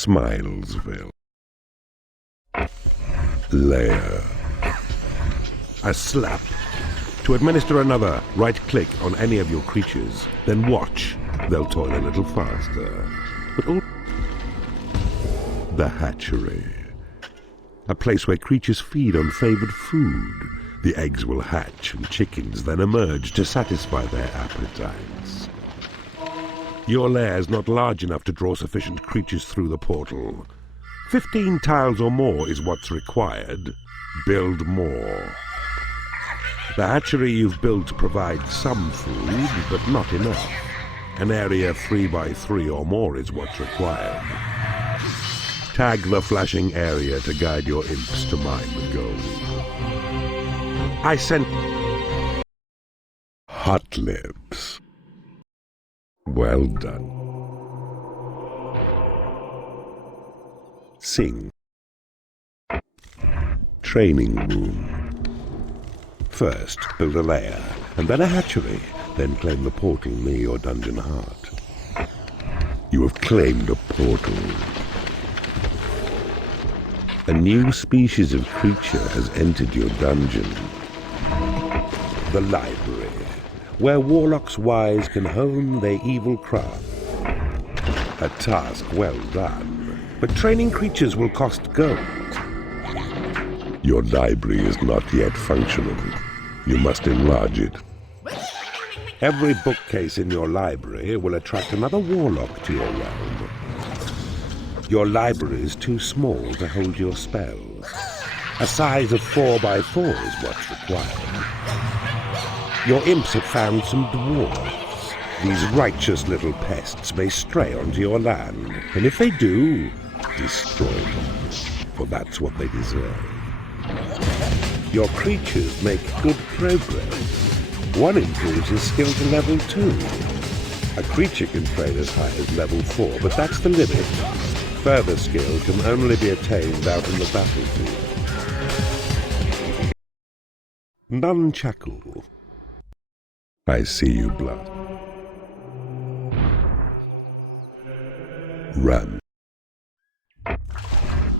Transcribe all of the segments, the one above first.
Smilesville. Lair. A slap. To administer another, right-click on any of your creatures, then watch. They'll toil a little faster. But all... The hatchery. A place where creatures feed on favored food. The eggs will hatch and chickens then emerge to satisfy their appetites. Your lair is not large enough to draw sufficient creatures through the portal. 15 tiles or more is what's required. Build more. The hatchery you've built provides some food, but not enough. An area 3 by 3 or more is what's required. Tag the flashing area to guide your imps to mine the gold. I sent... Hot lips. Well done. Sing. Training room. First, build a lair, and then a hatchery, then claim the portal near your dungeon heart. You have claimed a portal. A new species of creature has entered your dungeon. The library, where warlocks wise can hone their evil craft. A task well done, but training creatures will cost gold. Your library is not yet functional. You must enlarge it. Every bookcase in your library will attract another warlock to your realm. Your library is too small to hold your spells. A size of 4 by 4 is what's required. Your imps have found some dwarves. These righteous little pests may stray onto your land, and if they do, destroy them, for that's what they deserve. Your creatures make good progress. One improves his skill to level 2. A creature can train as high as level 4, but that's the limit. Further skill can only be attained out in the battlefield. Nunchaku. I see you, blood. Run.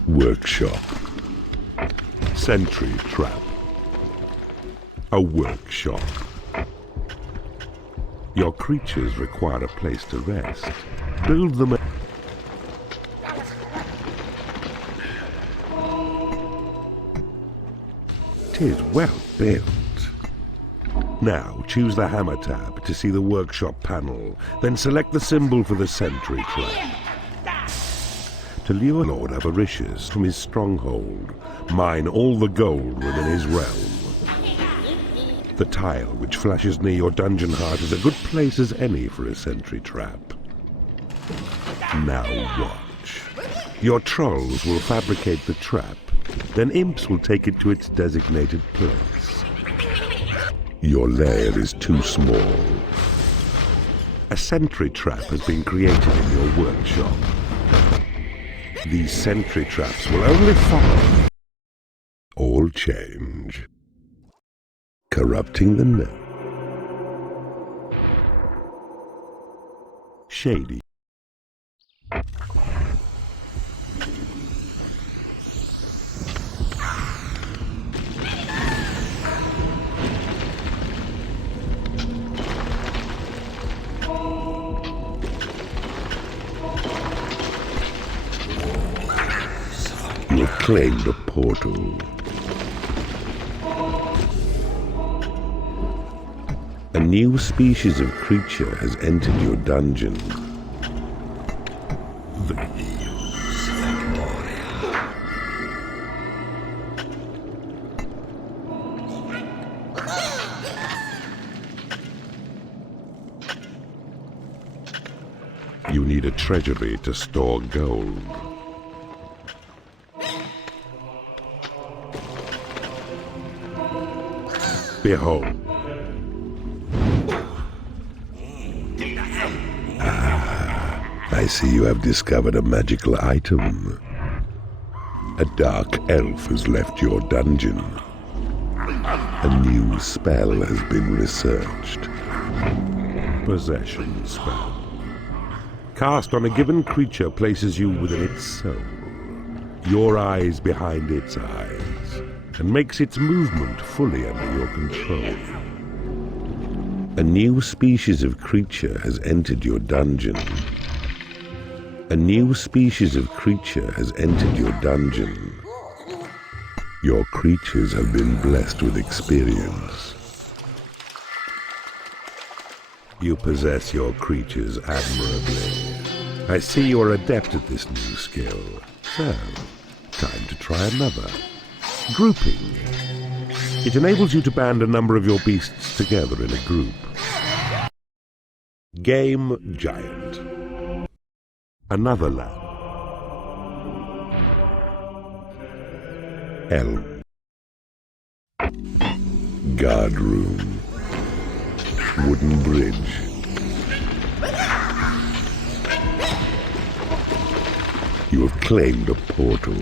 Workshop. Sentry trap. A workshop. Your creatures require a place to rest. Build them a... 'Tis well built. Now, choose the hammer tab to see the workshop panel, then select the symbol for the sentry trap. To lure Lord Avaricious from his stronghold, mine all the gold within his realm. The tile which flashes near your dungeon heart is a good place as any for a sentry trap. Now watch. Your trolls will fabricate the trap, then imps will take it to its designated place. Your lair is too small. A sentry trap has been created in your workshop. These sentry traps will only follow. All change. Corrupting the net. Shady. You claimed a portal. A new species of creature has entered your dungeon. The eels of Moria. You need a treasury to store gold. Behold. I see you have discovered a magical item. A dark elf has left your dungeon. A new spell has been researched. Possession spell. cast on a given creature places you within its soul, your eyes behind its eyes, and makes its movement fully under your control. A new species of creature has entered your dungeon. A new species of creature has entered your dungeon. Your creatures have been blessed with experience. You possess your creatures admirably. I see you are adept at this new skill. So, time to try another. Grouping. It enables you to band a number of your beasts together in a group. Game Giant. Another land. Elm. Guard room. Wooden bridge. You have claimed a portal.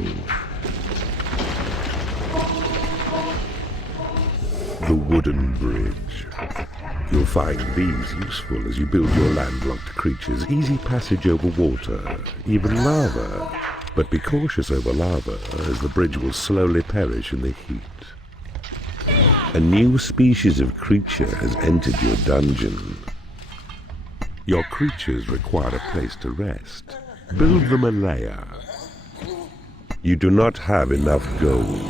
The wooden bridge. You'll find these useful as you build your landlocked creatures. Easy passage over water, even lava. But be cautious over lava, as the bridge will slowly perish in the heat. A new species of creature has entered your dungeon. Your creatures require a place to rest. Build them a lair. You do not have enough gold.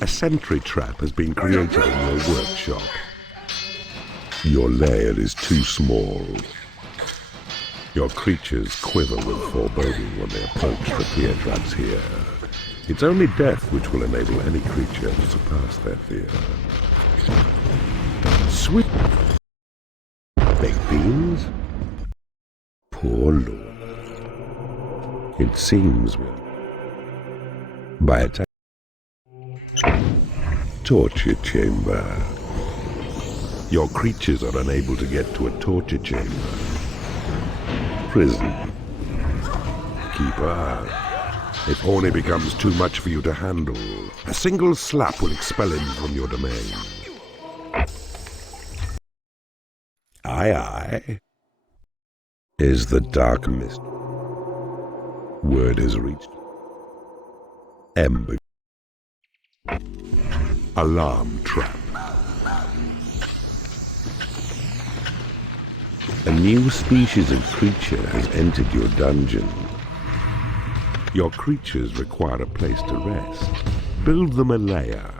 A sentry trap has been created in your workshop. Your lair is too small. Your creatures quiver with foreboding when they approach the fear traps here. It's only death which will enable any creature to surpass their fear. Sweet baked beans? Poor Lord. It seems by attack. Torture chamber. Your creatures are unable to get to a torture chamber. Prison. Keeper. If Horny becomes too much for you to handle, a single slap will expel him from your domain. Aye. Is the dark mist. Word has reached. Ember. Alarm trap. A new species of creature has entered your dungeon. Your creatures require a place to rest. Build them a lair.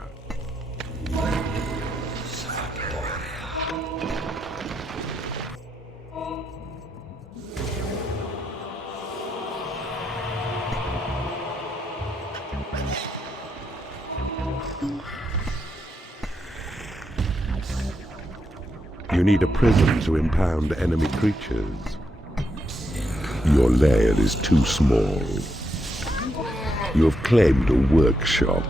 You need a prison to impound enemy creatures. Your lair is too small. You have claimed a workshop.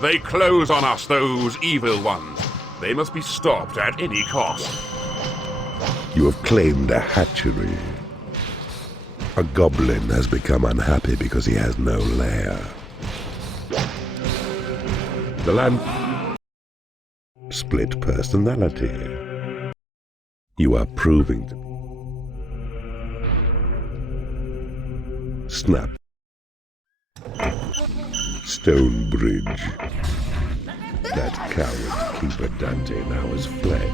They close on us, those evil ones. They must be stopped at any cost. You have claimed a hatchery. A goblin has become unhappy because he has no lair. The land... Split personality. You are proving to... Snap. Stone bridge. That coward Keeper Dante now has fled,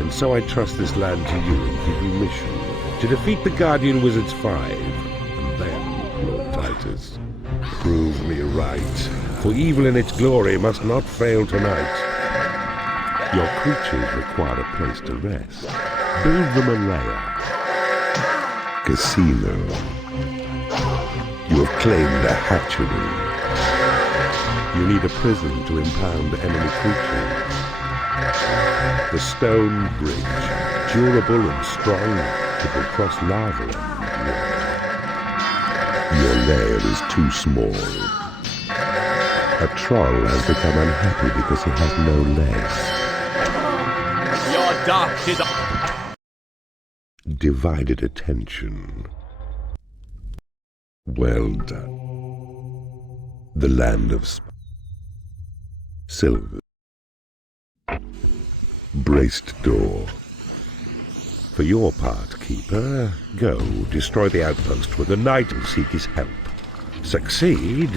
and so I trust this land to you and give you mission to defeat the Guardian Wizards 5, and then, Lord Titus, prove me right, for evil in its glory must not fail tonight. Your creatures require a place to rest. Build them a lair. Casino. You have claimed a hatchery. You need a prison to impound enemy creatures. The stone bridge, durable and strong, it will cross lava and water. Your lair is too small. A troll has become unhappy because he has no legs. Your dark is... Divided attention. Well done. The land of silver. Braced door. For your part, Keeper, go destroy the outpost where the knight will seek his help. Succeed,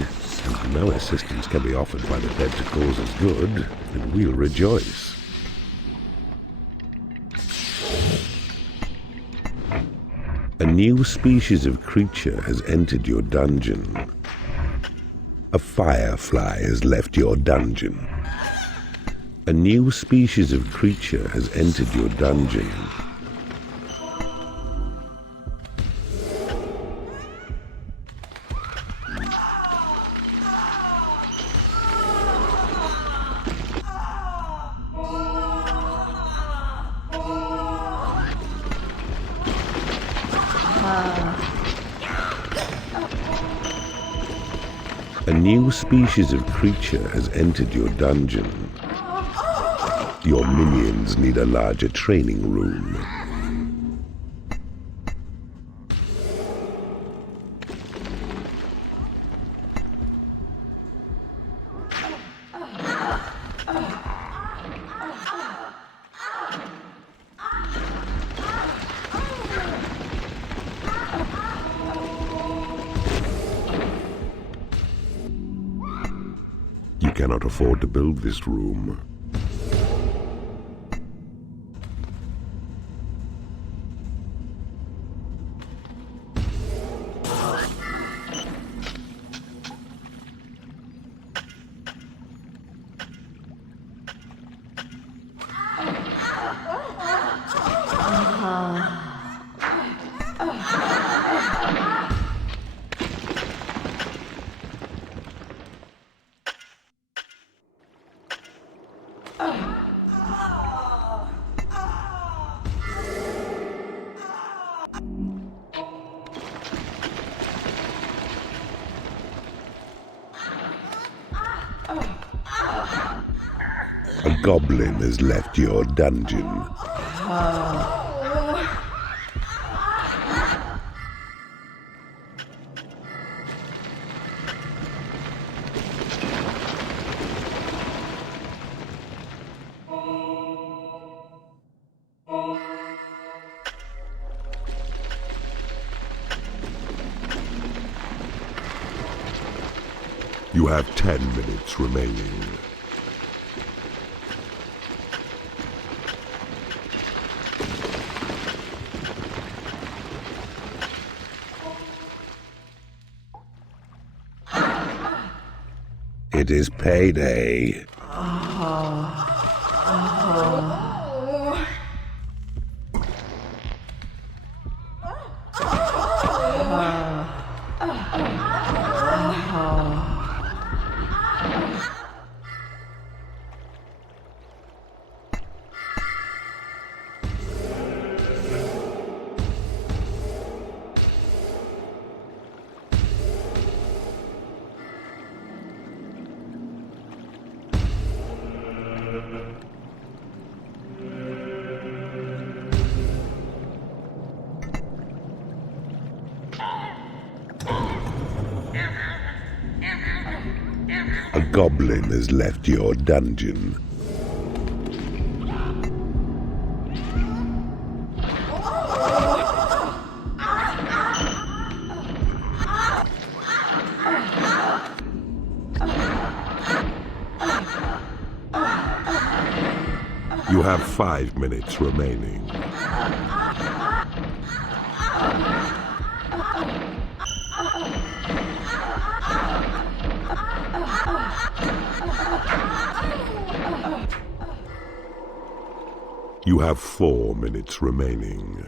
and no assistance can be offered by the dead to cause us good, and we'll rejoice. A new species of creature has entered your dungeon. A firefly has left your dungeon. A new species of creature has entered your dungeon. A new species of creature has entered your dungeon. Your minions need a larger training room. You cannot afford to build this room. A goblin has left your dungeon. You have 10 minutes remaining. It is payday. A goblin has left your dungeon. You have 5 minutes remaining. You have 4 minutes remaining.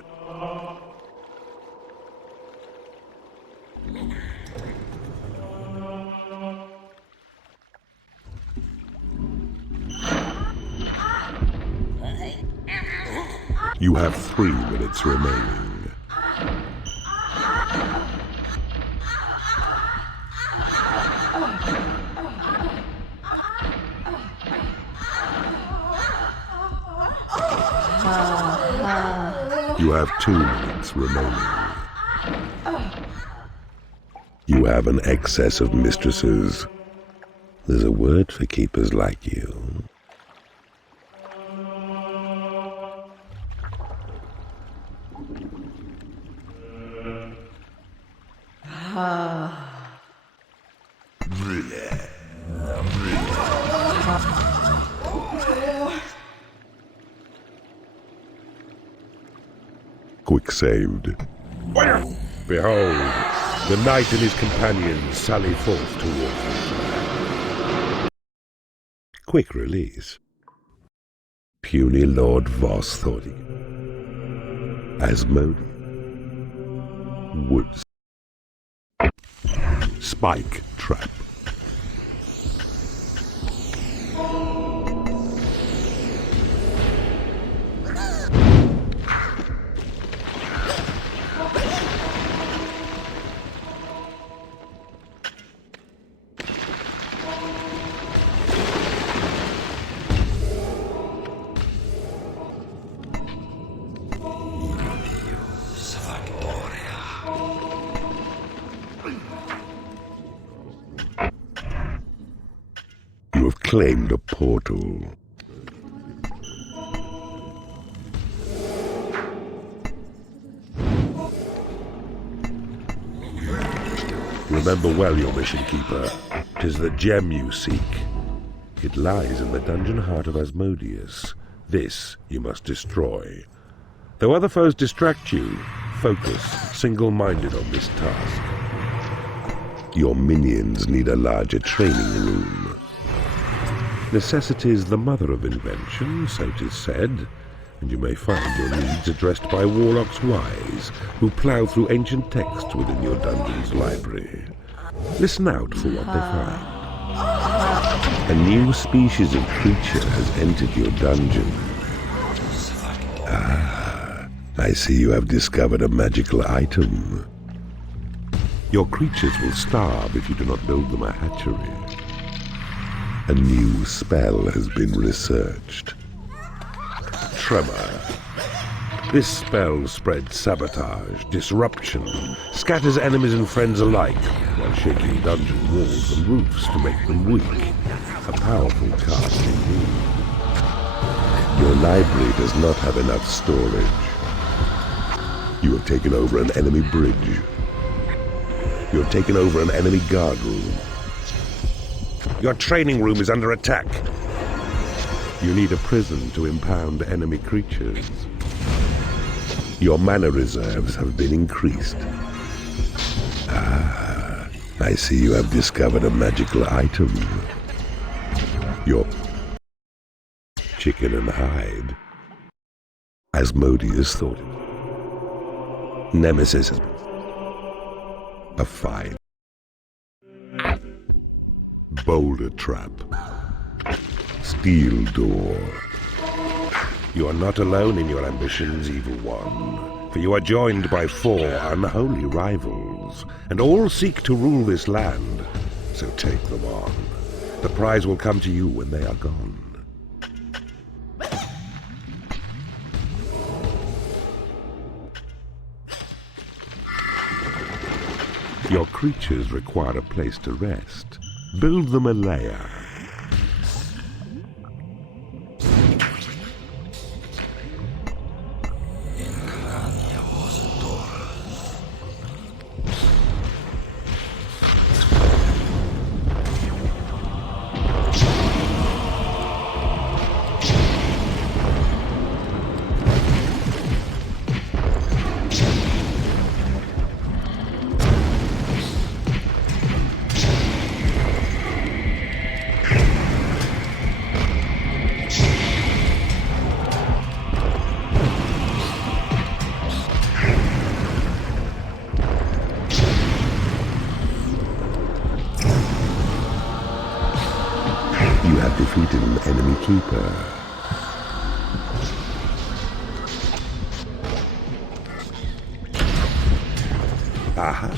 You have 3 minutes remaining. You have 2 minutes remaining. You have an excess of mistresses. There's a word for keepers like you. Quick saved. Behold, the knight and his companions sally forth towards us. Quick release. Puny Lord Voss thought he... Asmodee. Woods. Spike trap. You have claimed a portal. Remember well your mission, Keeper. 'Tis the gem you seek. It lies in the dungeon heart of Asmodeus. This you must destroy. Though other foes distract you, focus single-minded on this task. Your minions need a larger training room. Necessity is the mother of invention, so 'tis said, and you may find your needs addressed by warlocks wise, who plough through ancient texts within your dungeon's library. Listen out for what they find. A new species of creature has entered your dungeon. Ah, I see you have discovered a magical item. Your creatures will starve if you do not build them a hatchery. A new spell has been researched. Tremor. This spell spreads sabotage, disruption, scatters enemies and friends alike, while shaking dungeon walls and roofs to make them weak. A powerful cast indeed. Your library does not have enough storage. You have taken over an enemy bridge. You have taken over an enemy guard room. Your training room is under attack. You need a prison to impound enemy creatures. Your mana reserves have been increased. Ah, I see you have discovered a magical item. Your chicken and hide. Asmodeus thought it. Nemesis has been... A fine. Boulder trap. Steel door. You are not alone in your ambitions, Evil One, for you are joined by 4 unholy rivals, and all seek to rule this land, so take them on. The prize will come to you when they are gone. Your creatures require a place to rest. Build them a lair. You have defeated an enemy keeper. Aha!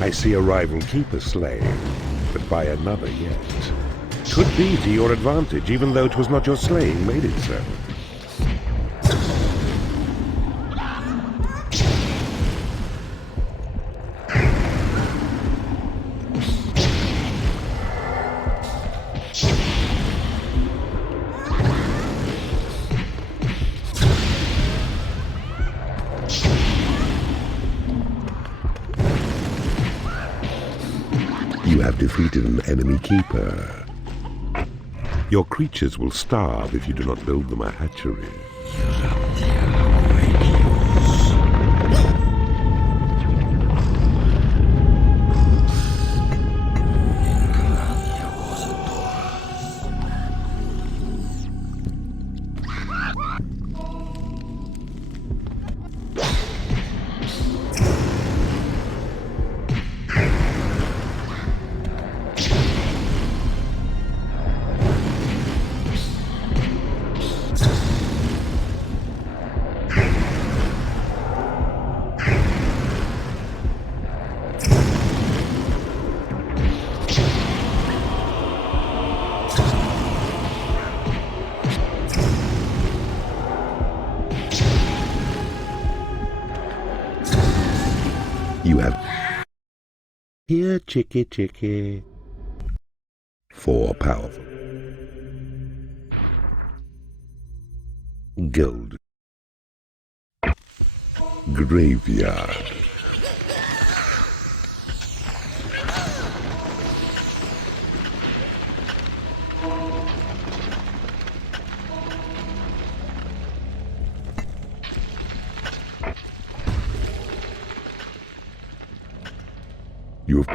I see a rival keeper slain, but by another yet. Could be to your advantage, even though 'twas not your slaying made it so. have defeated an enemy keeper. Your creatures will starve if you do not build them a hatchery. You have... Here, chickie, chickie. 4 powerful. Gold. Graveyard. You've...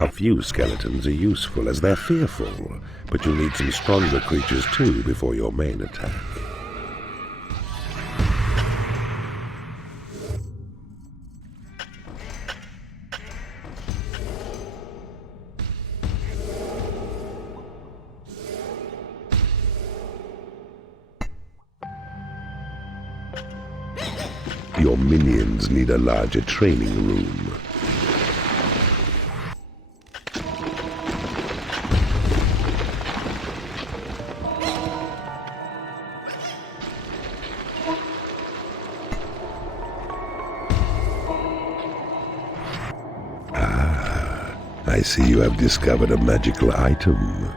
A few skeletons are useful as they're fearful, but you'll need some stronger creatures too before your main attack. Your minions need a larger training room. I see you have discovered a magical item.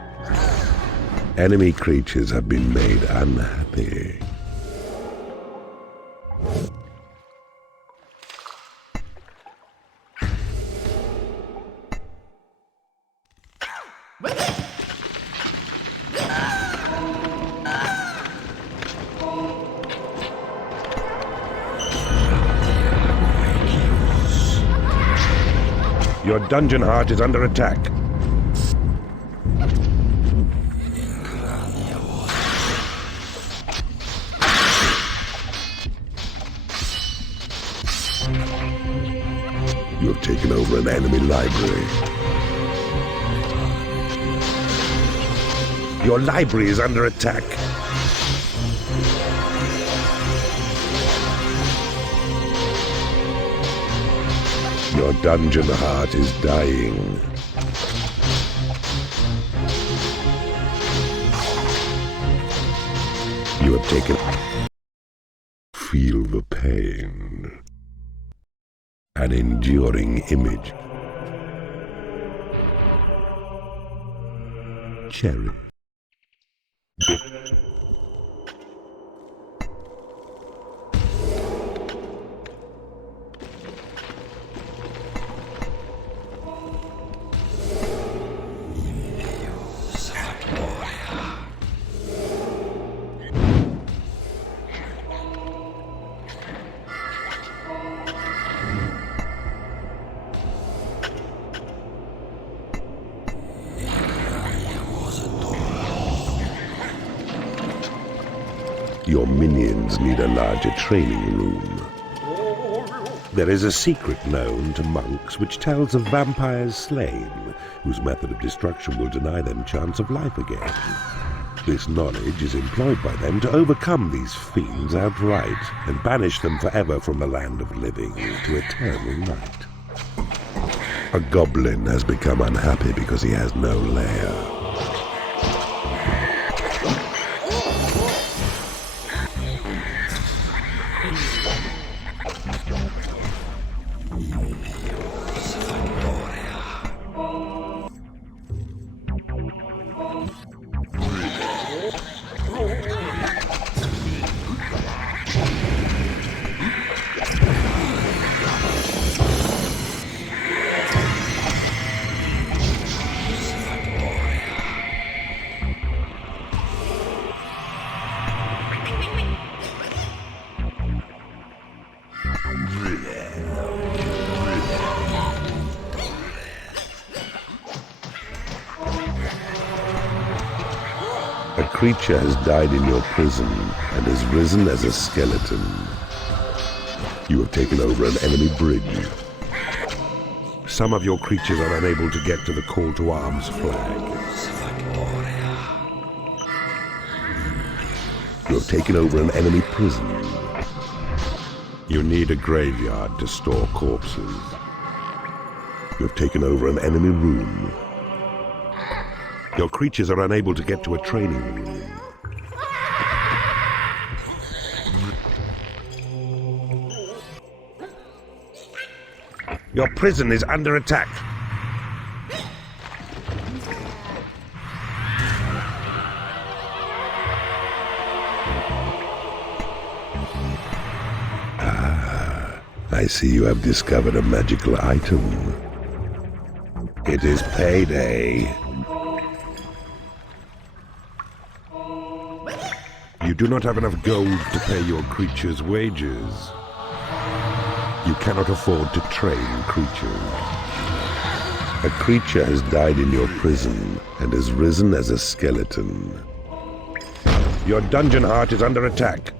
Enemy creatures have been made unhappy. Your dungeon heart is under attack. You have taken over an enemy library. Your library is under attack. Your dungeon heart is dying. You have taken... Feel the pain. An enduring image. Cherry. Your minions need a larger training room. There is a secret known to monks which tells of vampires slain, whose method of destruction will deny them chance of life again. This knowledge is employed by them to overcome these fiends outright and banish them forever from the land of living to eternal night. A goblin has become unhappy because he has no lair. A creature has died in your prison and has risen as a skeleton. You have taken over an enemy bridge. Some of your creatures are unable to get to the call to arms flag. You have taken over an enemy prison. You need a graveyard to store corpses. You have taken over an enemy room. Your creatures are unable to get to a training room. Your prison is under attack. I see you have discovered a magical item. It is payday. You do not have enough gold to pay your creatures' wages. You cannot afford to train creatures. A creature has died in your prison and has risen as a skeleton. Your dungeon heart is under attack.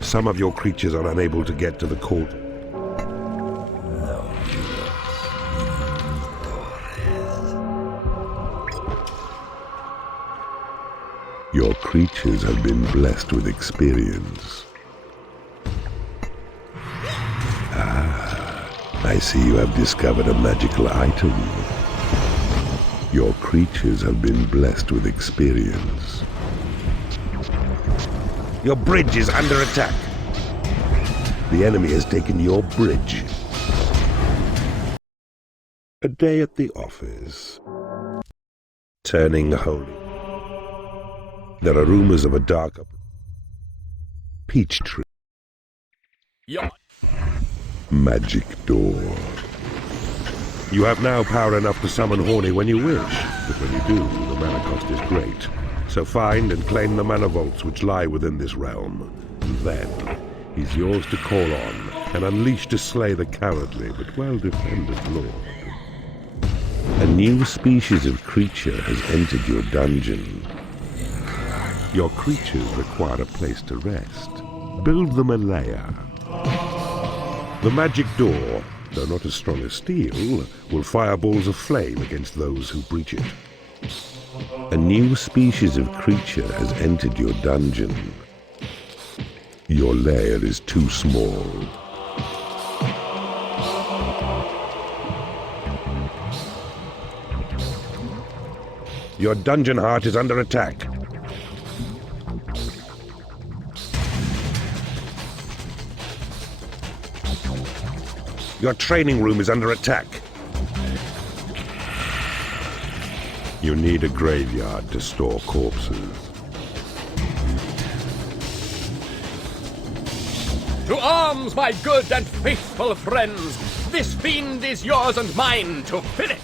Some of your creatures are unable to get to the court. Your creatures have been blessed with experience. I see you have discovered a magical item. Your creatures have been blessed with experience. Your bridge is under attack. The enemy has taken your bridge. A day at the office. Turning holy. There are rumors of a dark peach tree. Yeah. Magic door. You have now power enough to summon Horny when you wish, but when you do, the mana cost is great. So find and claim the mana vaults which lie within this realm. And then, he's yours to call on, and unleash to slay the cowardly but well-defended lord. A new species of creature has entered your dungeon. Your creatures require a place to rest. Build them a lair. The magic door, though not as strong as steel, will fire balls of flame against those who breach it. A new species of creature has entered your dungeon. Your lair is too small. Your dungeon heart is under attack. Your training room is under attack. You need a graveyard to store corpses. To arms, my good and faithful friends! This fiend is yours and mine to fill it!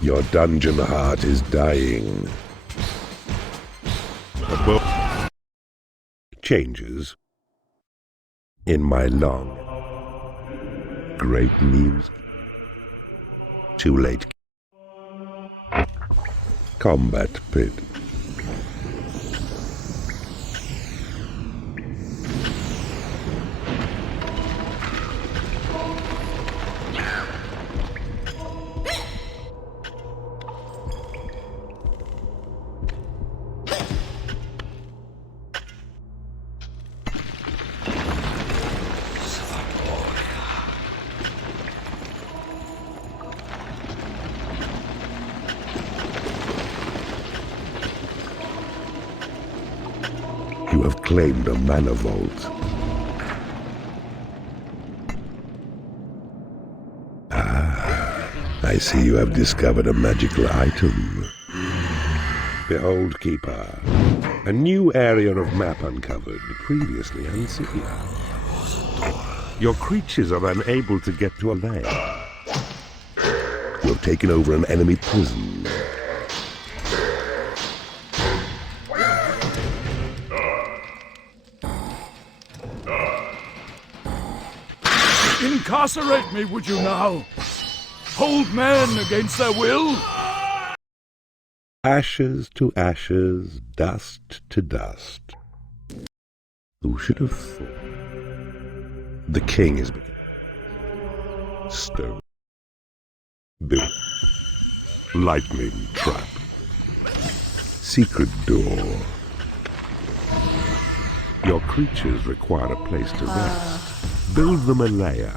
Your dungeon heart is dying. Changes in my long, great news. Too late. Combat pit. You have claimed a mana vault. I see you have discovered a magical item. Behold, Keeper. A new area of map uncovered, previously unseen. Your creatures are unable to get to a lair. You have taken over an enemy prison. Incarcerate me, would you now? Hold men against their will? Ashes to ashes, dust to dust. Who should have thought? The king is becoming stone. Built. Lightning trap. Secret door. Your creatures require a place to rest. Build them a lair.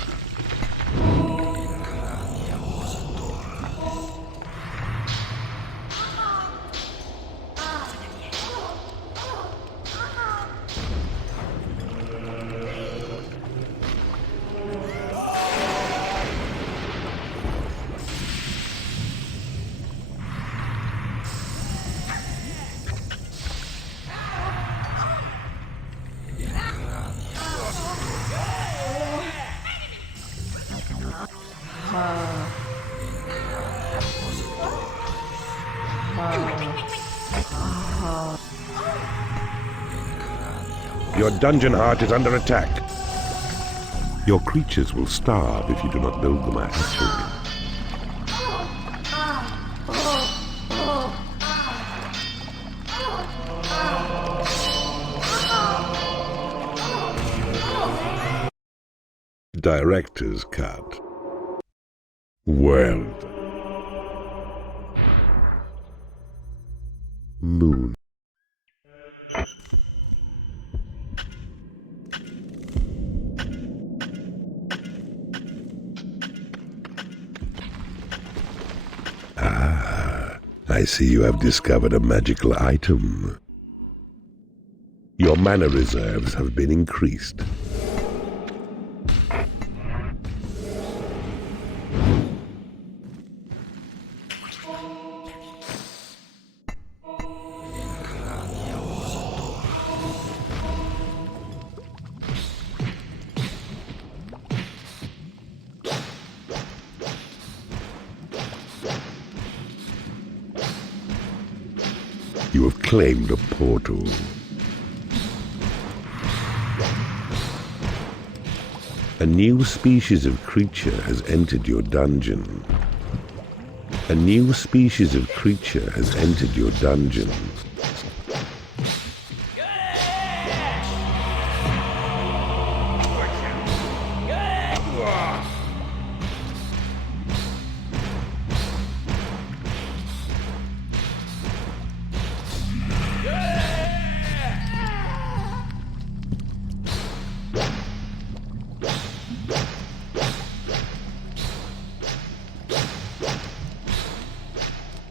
Your dungeon heart is under attack. Your creatures will starve if you do not build them a hatchery. Director's cut. Well done. Moon. I see you have discovered a magical item. Your mana reserves have been increased. You have claimed a portal. A new species of creature has entered your dungeon. A new species of creature has entered your dungeon.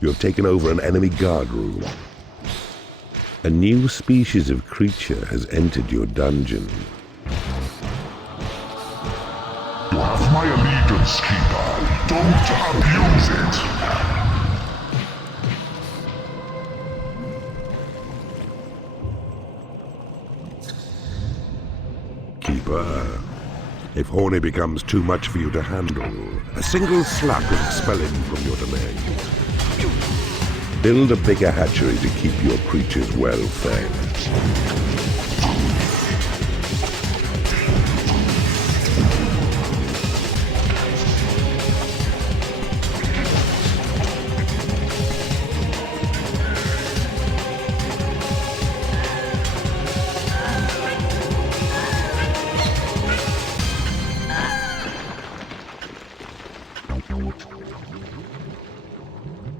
You have taken over an enemy guard room. A new species of creature has entered your dungeon. You have my allegiance, Keeper. Don't abuse it. Keeper, if Horny becomes too much for you to handle, a single slap will expel him from your domain. Build a bigger hatchery to keep your creatures well fed.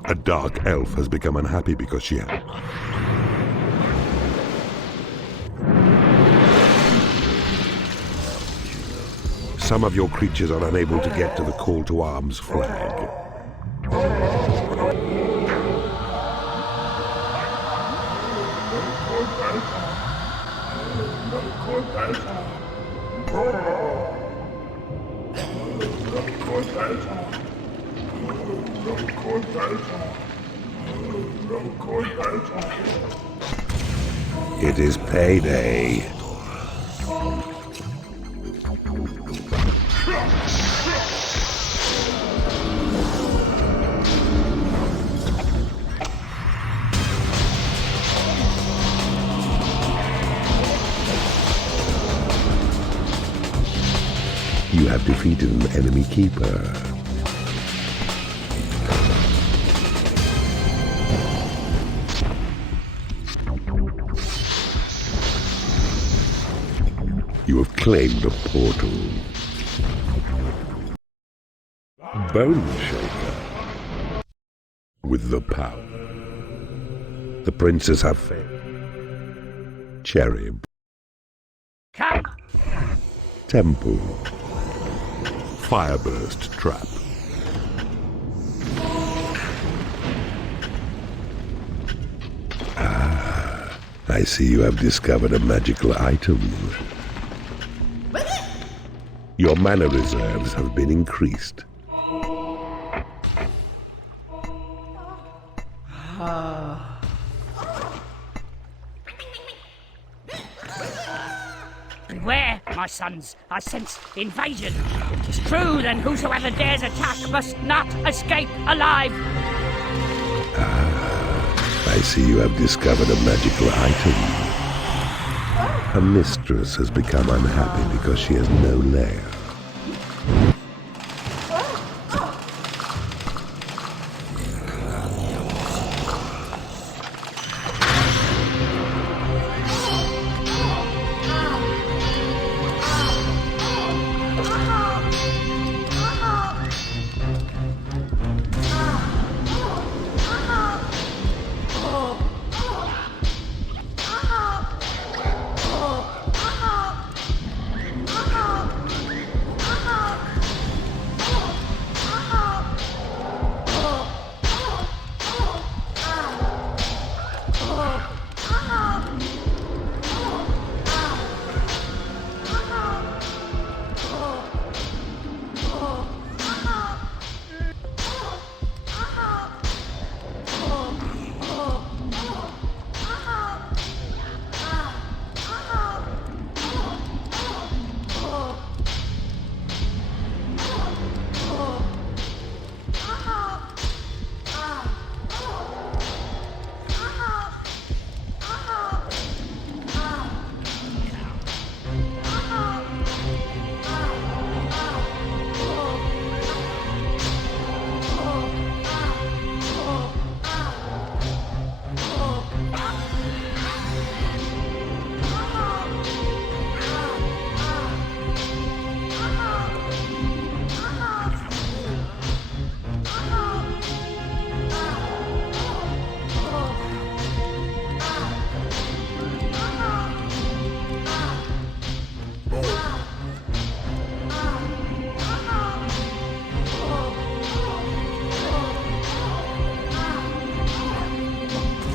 A dark elf has become unhappy because she has... Some of your creatures are unable to get to the call to arms flag. It is payday. You have defeated an enemy keeper. You have claimed a portal. Bone Shaker. With the power. The princes have failed. Cherry. Come! Temple. Fireburst trap. Ah, I see you have discovered a magical item. Your mana reserves have been increased. Beware, my sons. I sense invasion. It is true, then whosoever dares attack must not escape alive. I see you have discovered a magical item. A mistress has become unhappy because she has no lair.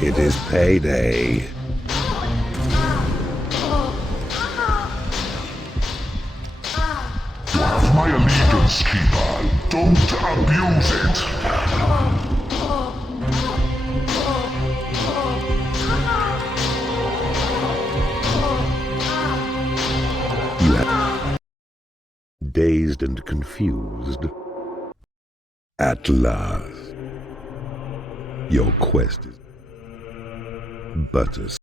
It is payday. You have my allegiance, Keeper. Don't abuse it. You have dazed and confused. At last, your quest is but a...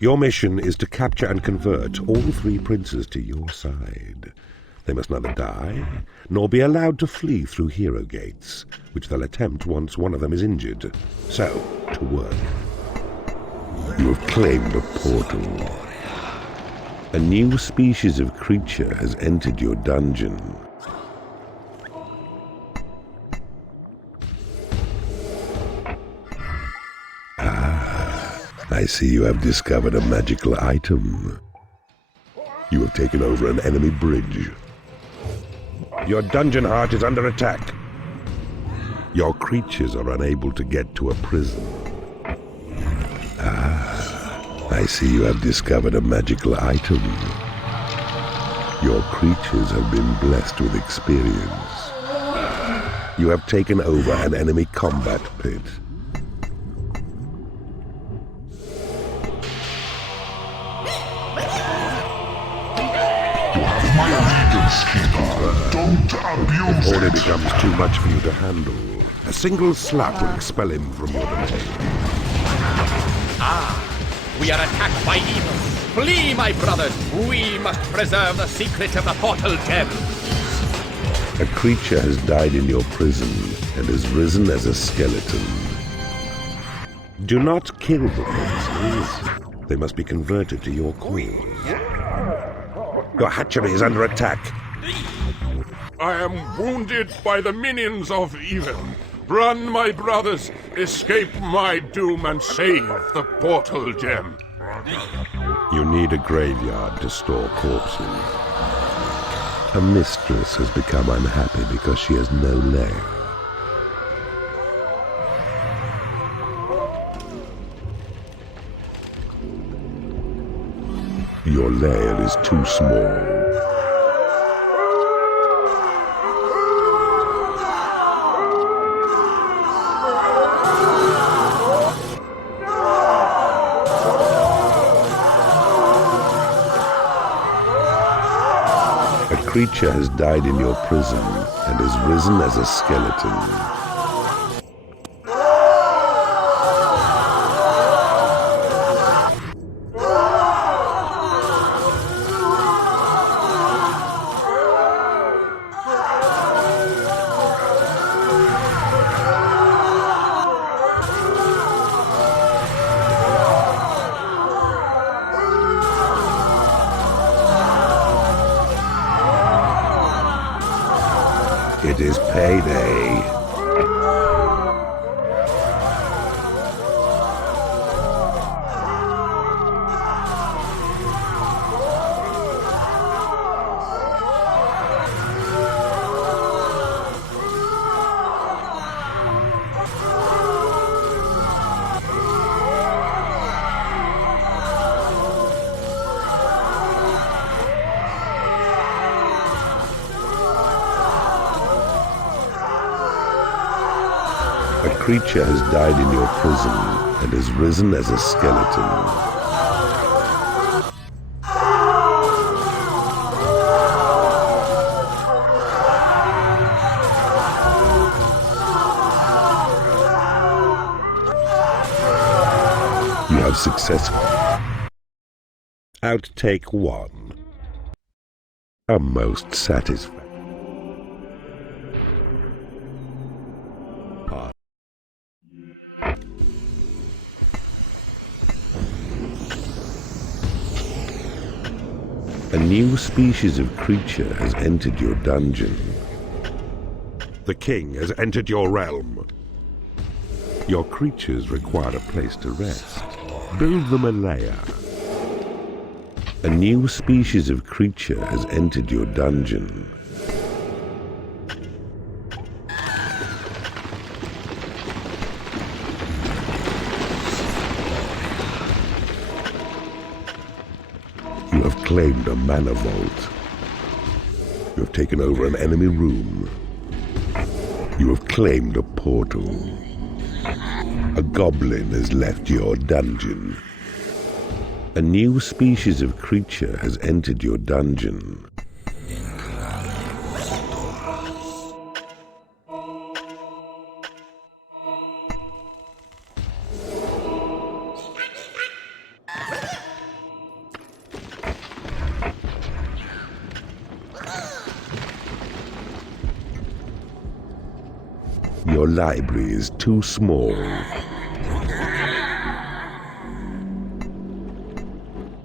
Your mission is to capture and convert all three princes to your side. They must neither die, nor be allowed to flee through hero gates, which they'll attempt once one of them is injured. So, to work. You have claimed a portal. A new species of creature has entered your dungeon. I see you have discovered a magical item. You have taken over an enemy bridge. Your dungeon heart is under attack. Your creatures are unable to get to a prison. I see you have discovered a magical item. Your creatures have been blessed with experience. You have taken over an enemy combat pit. My allegiance, Keeper. Don't abuse Before it it. becomes too much for you to handle, a single slap will expel him from your domain. We are attacked by evil. Flee, my brothers! We must preserve the secret of the portal gem! A creature has died in your prison and has risen as a skeleton. Do not kill the princes. They must be converted to your cause. Your hatchery is under attack. I am wounded by the minions of evil. Run, my brothers! Escape my doom and save the portal gem! You need a graveyard to store corpses. A mistress has become unhappy because she has no lair. Your lair is too small. A creature has died in your prison and has risen as a skeleton. It is payday. A creature has died in your prison and has risen as a skeleton. You have successful. Outtake 1. A most satisfying. A new species of creature has entered your dungeon. The king has entered your realm. Your creatures require a place to rest. Build them a lair. A new species of creature has entered your dungeon. You have claimed a mana vault. You have taken over an enemy room. You have claimed a portal. A goblin has left your dungeon. A new species of creature has entered your dungeon. Your library is too small.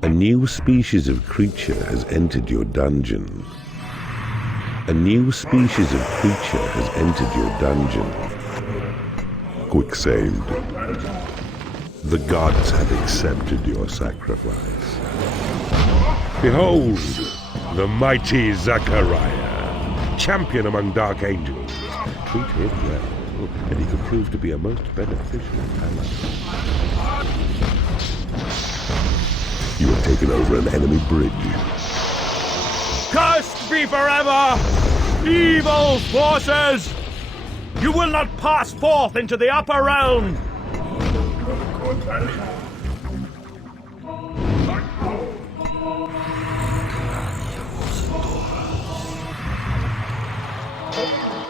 A new species of creature has entered your dungeon. A new species of creature has entered your dungeon. Quicksaved. The gods have accepted your sacrifice. Behold, the mighty Zachariah, champion among dark angels. Treat him well, and he could prove to be a most beneficial ally. You have taken over an enemy bridge. Cursed be forever, evil forces! You will not pass forth into the upper realm!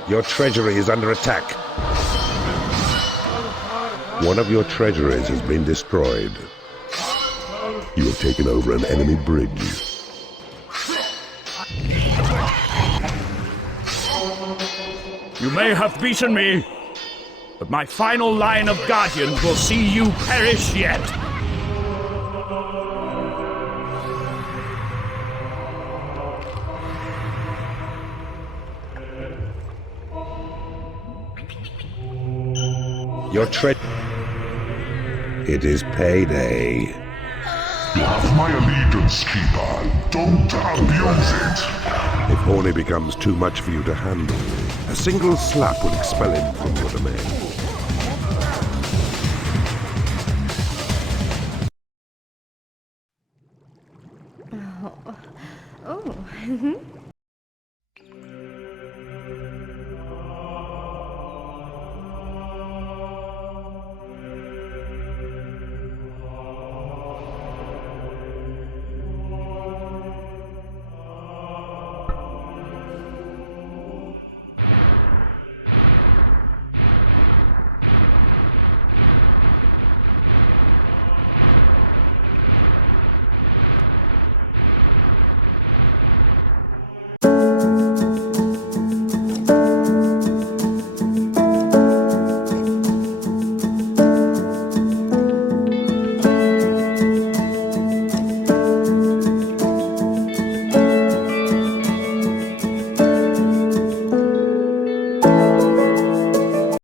Your treasury is under attack. One of your treasuries has been destroyed. You have taken over an enemy bridge. You may have beaten me, but my final line of guardians will see you perish yet. Your tread. It is payday. You have my allegiance, Keeper. Don't abuse it. If Horny becomes too much for you to handle, a single slap will expel him from your domain. Oh.